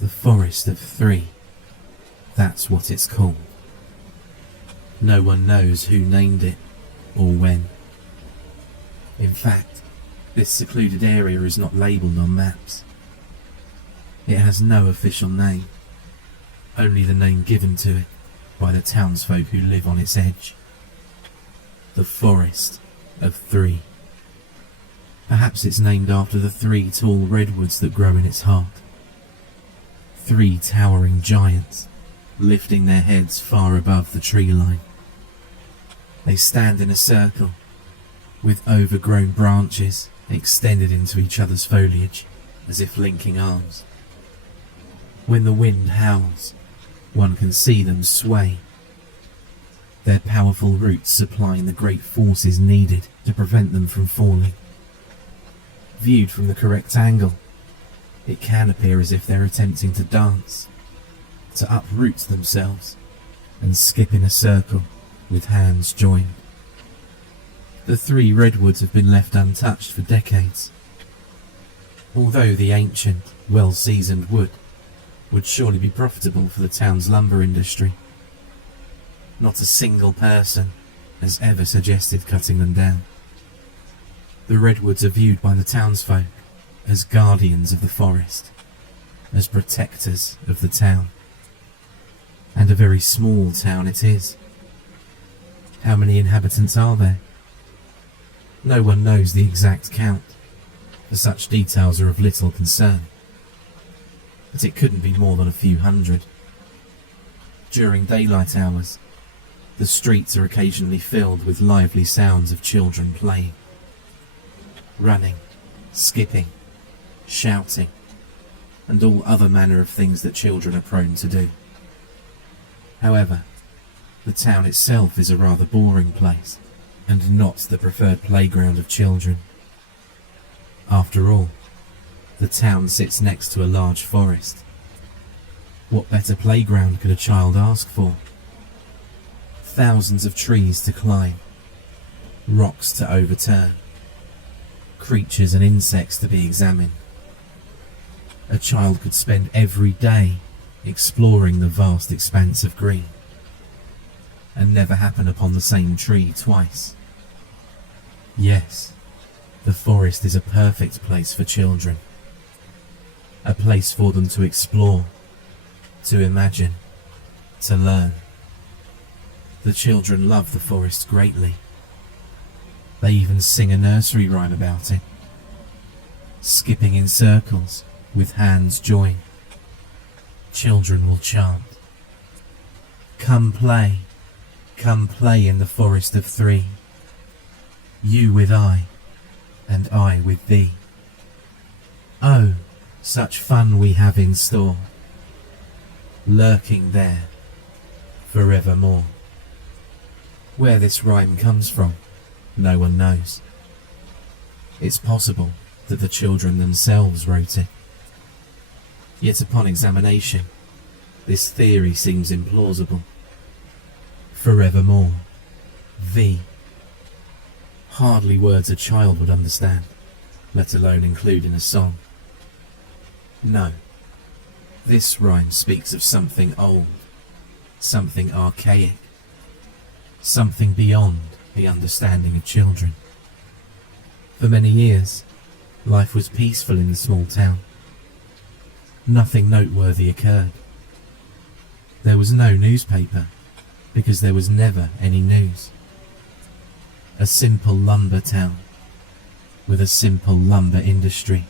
The Forest of Three. That's what it's called. No one knows who named it or when. In fact, this secluded area is not labelled on maps. It has no official name, only the name given to it by the townsfolk who live on its edge. The Forest of Three. Perhaps it's named after the 3 tall redwoods that grow in its heart. 3 towering giants, lifting their heads far above the tree line. They stand in a circle, with overgrown branches extended into each other's foliage, as if linking arms. When the wind howls, one can see them sway, their powerful roots supplying the great forces needed to prevent them from falling. Viewed from the correct angle, it can appear as if they're attempting to dance, to uproot themselves and skip in a circle with hands joined. The 3 redwoods have been left untouched for decades. Although the ancient, well-seasoned wood would surely be profitable for the town's lumber industry, not a single person has ever suggested cutting them down. The redwoods are viewed by the townsfolk as guardians of the forest, as protectors of the town. And a very small town it is. How many inhabitants are there? No one knows the exact count, for such details are of little concern. But it couldn't be more than a few hundred. During daylight hours, the streets are occasionally filled with lively sounds of children playing. Running, skipping, shouting, and all other manner of things that children are prone to do. However, the town itself is a rather boring place, and not the preferred playground of children. After all, the town sits next to a large forest. What better playground could a child ask for? Thousands of trees to climb, rocks to overturn, creatures and insects to be examined. A child could spend every day exploring the vast expanse of green, and never happen upon the same tree twice. Yes, the forest is a perfect place for children. A place for them to explore, to imagine, to learn. The children love the forest greatly. They even sing a nursery rhyme about it, skipping in circles with hands joined. Children will chant, come play in the forest of three, you with I, and I with thee. Oh, such fun we have in store, lurking there forevermore. Where this rhyme comes from, no one knows. It's possible that the children themselves wrote it. Yet upon examination, this theory seems implausible. Forevermore, thee. Hardly words a child would understand, let alone include in a song. No, this rhyme speaks of something old, something archaic, something beyond the understanding of children. For many years, life was peaceful in the small town. Nothing noteworthy occurred. There was no newspaper, because there was never any news. A simple lumber town, with a simple lumber industry,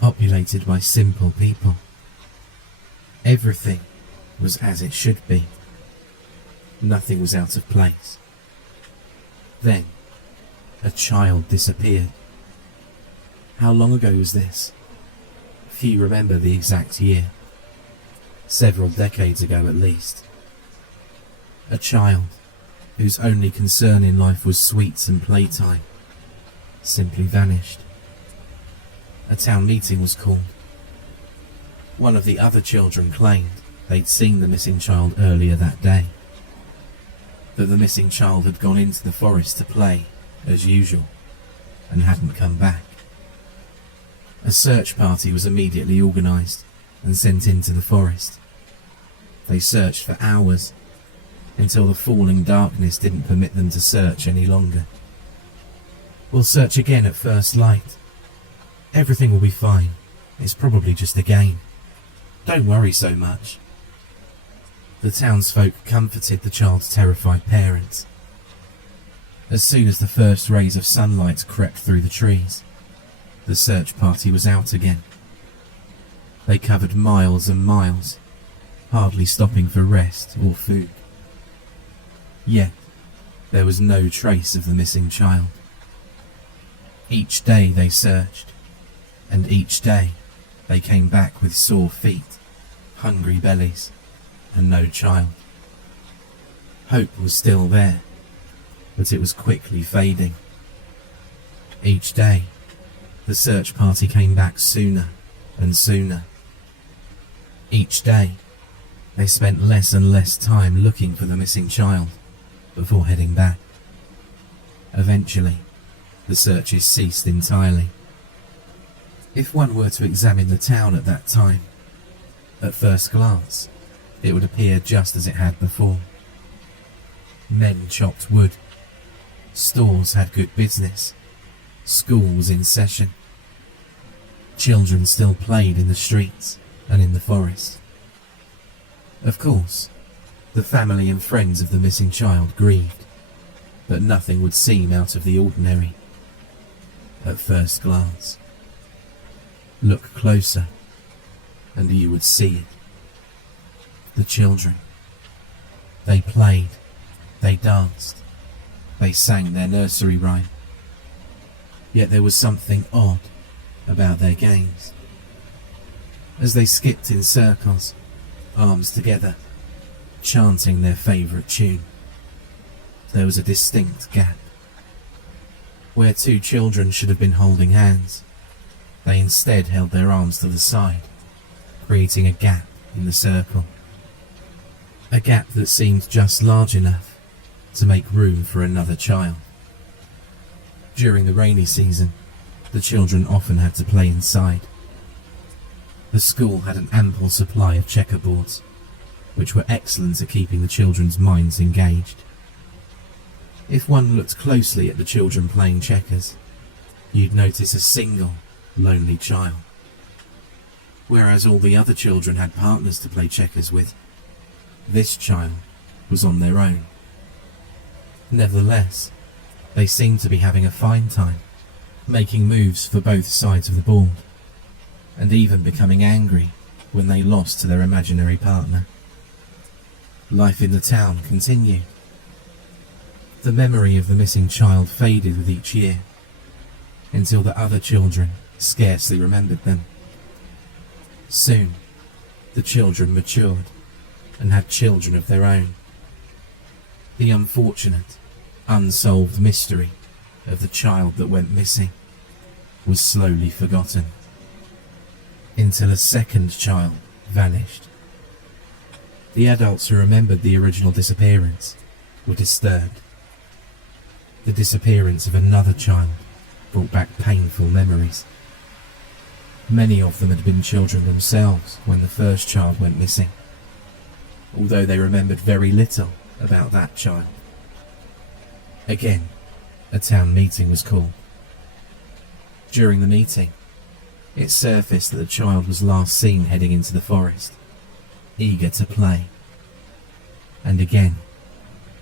populated by simple people. Everything was as it should be. Nothing was out of place. Then, a child disappeared. How long ago was this? Few remember the exact year. Several decades ago at least. A child whose only concern in life was sweets and playtime simply vanished. A town meeting was called. One of the other children claimed they'd seen the missing child earlier that day, that the missing child had gone into the forest to play, as usual, and hadn't come back. A search party was immediately organised, and sent into the forest. They searched for hours, until the falling darkness didn't permit them to search any longer. "We'll search again at first light. Everything will be fine. It's probably just a game. Don't worry so much." The townsfolk comforted the child's terrified parents. As soon as the first rays of sunlight crept through the trees, the search party was out again. They covered miles and miles, hardly stopping for rest or food. Yet, there was no trace of the missing child. Each day they searched, and each day they came back with sore feet, hungry bellies, and no child. Hope was still there, but it was quickly fading. Each day, the search party came back sooner and sooner. Each day, they spent less and less time looking for the missing child before heading back. Eventually, the searches ceased entirely. If one were to examine the town at that time, at first glance, it would appear just as it had before. Men chopped wood. Stores had good business. School was in session. Children still played in the streets and in the forest. Of course, the family and friends of the missing child grieved, but nothing would seem out of the ordinary at first glance. Look closer, and you would see it. The children. They played, they danced, they sang their nursery rhyme. Yet there was something odd about their games. As they skipped in circles, arms together, chanting their favourite tune, there was a distinct gap. Where two children should have been holding hands, they instead held their arms to the side, creating a gap in the circle. A gap that seemed just large enough to make room for another child. During the rainy season, the children often had to play inside. The school had an ample supply of checkerboards, which were excellent at keeping the children's minds engaged. If one looked closely at the children playing checkers, you'd notice a single, lonely child, whereas all the other children had partners to play checkers with. This child was on their own. Nevertheless, they seemed to be having a fine time, making moves for both sides of the board, and even becoming angry when they lost to their imaginary partner. Life in the town continued. The memory of the missing child faded with each year, until the other children scarcely remembered them. Soon, the children matured and had children of their own. The unfortunate, unsolved mystery of the child that went missing was slowly forgotten, until a second child vanished. The adults who remembered the original disappearance were disturbed. The disappearance of another child brought back painful memories. Many of them had been children themselves when the first child went missing, although they remembered very little about that child. Again, a town meeting was called. During the meeting, it surfaced that the child was last seen heading into the forest, eager to play. And again,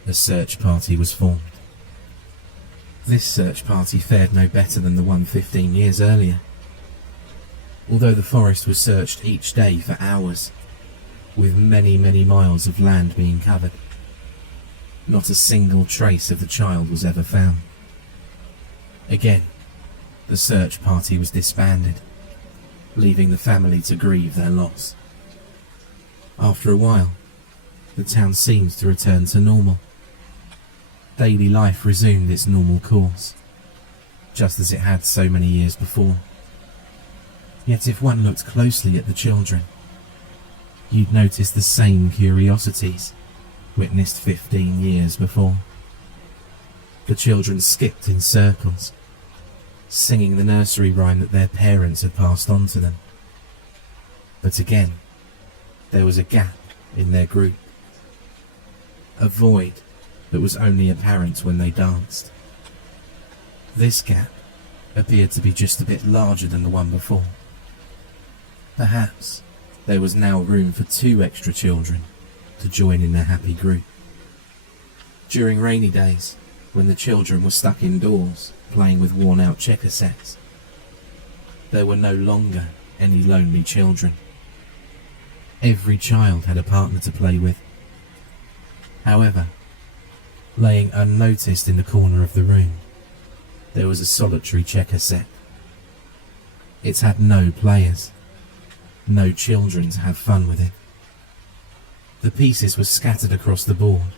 a search party was formed. This search party fared no better than the one 15 years earlier. Although the forest was searched each day for hours, with many, many miles of land being covered, not a single trace of the child was ever found. Again, the search party was disbanded, leaving the family to grieve their loss. After a while, the town seemed to return to normal. Daily life resumed its normal course, just as it had so many years before. Yet if one looked closely at the children, you'd notice the same curiosities witnessed 15 years before. The children skipped in circles, singing the nursery rhyme that their parents had passed on to them. But again, there was a gap in their group. A void that was only apparent when they danced. This gap appeared to be just a bit larger than the one before. Perhaps there was now room for 2 extra children to join in their happy group. During rainy days, when the children were stuck indoors playing with worn-out checker sets, there were no longer any lonely children. Every child had a partner to play with. However, laying unnoticed in the corner of the room, there was a solitary checker set. It had no players, no children to have fun with it. The pieces were scattered across the board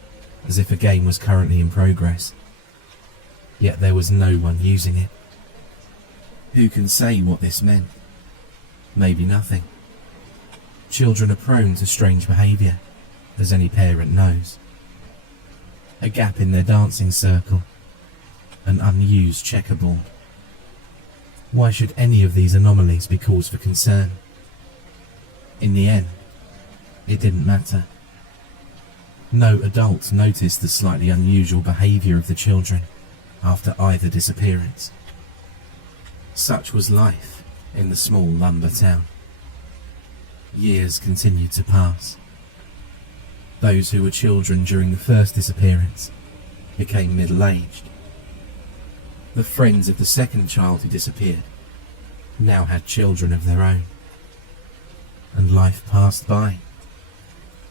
as if a game was currently in progress, yet there was no one using it. Who can say what this meant? Maybe nothing. Children are prone to strange behaviour, as any parent knows. A gap in their dancing circle, an unused checkerboard. Why should any of these anomalies be cause for concern? In the end, it didn't matter. No adult noticed the slightly unusual behaviour of the children after either disappearance. Such was life in the small lumber town. Years continued to pass. Those who were children during the first disappearance became middle-aged. The friends of the second child who disappeared now had children of their own. And life passed by,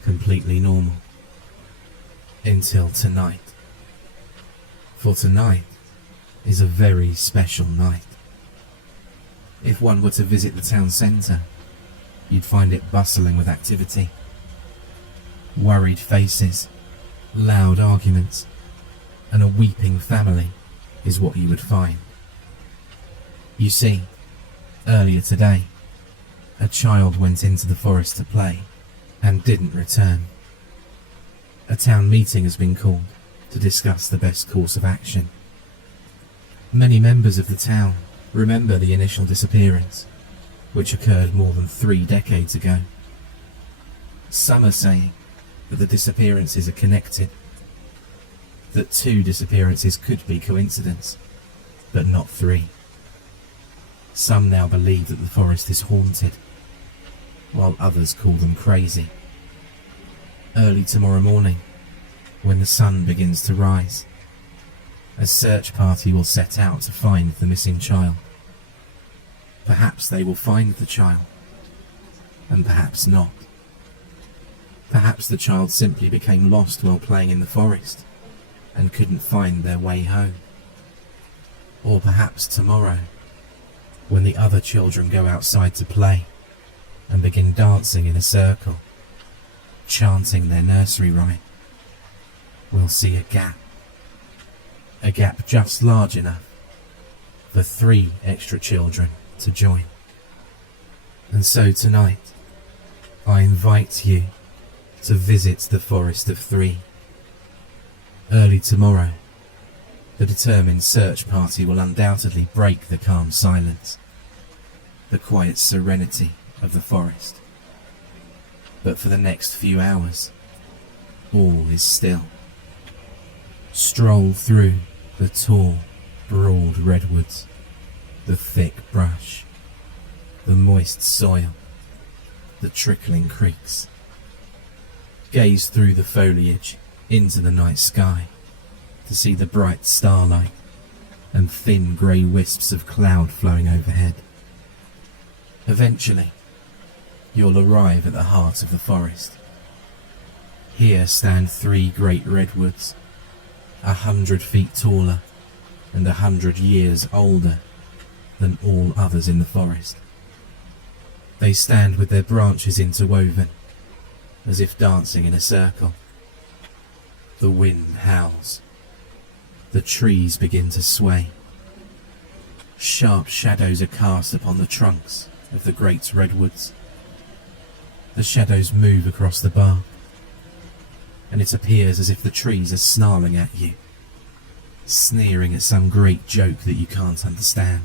completely normal. Until tonight. For tonight is a very special night. If one were to visit the town centre, you'd find it bustling with activity. Worried faces, loud arguments, and a weeping family is what you would find. You see, earlier today, a child went into the forest to play and didn't return. A town meeting has been called to discuss the best course of action. Many members of the town remember the initial disappearance, which occurred more than 3 decades ago. Some are saying that the disappearances are connected, that 2 disappearances could be coincidence, but not 3. Some now believe that the forest is haunted, while others call them crazy. Early tomorrow morning, when the sun begins to rise, a search party will set out to find the missing child. Perhaps they will find the child, and perhaps not. Perhaps the child simply became lost while playing in the forest and couldn't find their way home. Or perhaps tomorrow, when the other children go outside to play and begin dancing in a circle, chanting their nursery rhyme, we'll see a gap just large enough for 3 extra children to join. And so tonight, I invite you to visit the Forest of 3. Early tomorrow, the determined search party will undoubtedly break the calm silence, the quiet serenity of the forest. But for the next few hours, all is still. Stroll through the tall, broad redwoods, the thick brush, the moist soil, the trickling creeks. Gaze through the foliage into the night sky to see the bright starlight and thin grey wisps of cloud flowing overhead. Eventually, you'll arrive at the heart of the forest. Here stand 3 great redwoods, 100 feet taller and 100 years older than all others in the forest. They stand with their branches interwoven, as if dancing in a circle. The wind howls. The trees begin to sway. Sharp shadows are cast upon the trunks of the great redwoods. The shadows move across the bark, and it appears as if the trees are snarling at you, sneering at some great joke that you can't understand.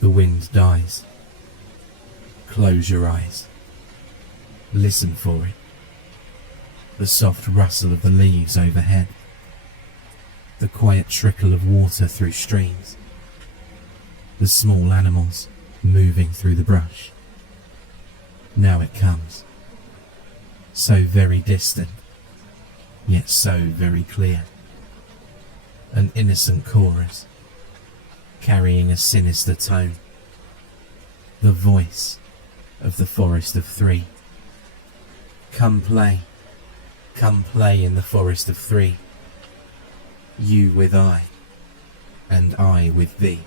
The wind dies. Close your eyes. Listen for it. The soft rustle of the leaves overhead. The quiet trickle of water through streams. The small animals moving through the brush. Now it comes. So very distant, yet so very clear. An innocent chorus, carrying a sinister tone. The voice of the Forest of Three. Come play in the Forest of Three. You with I, and I with thee.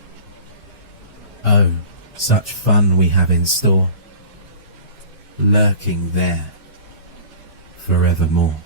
Oh, such fun we have in store, lurking there forevermore.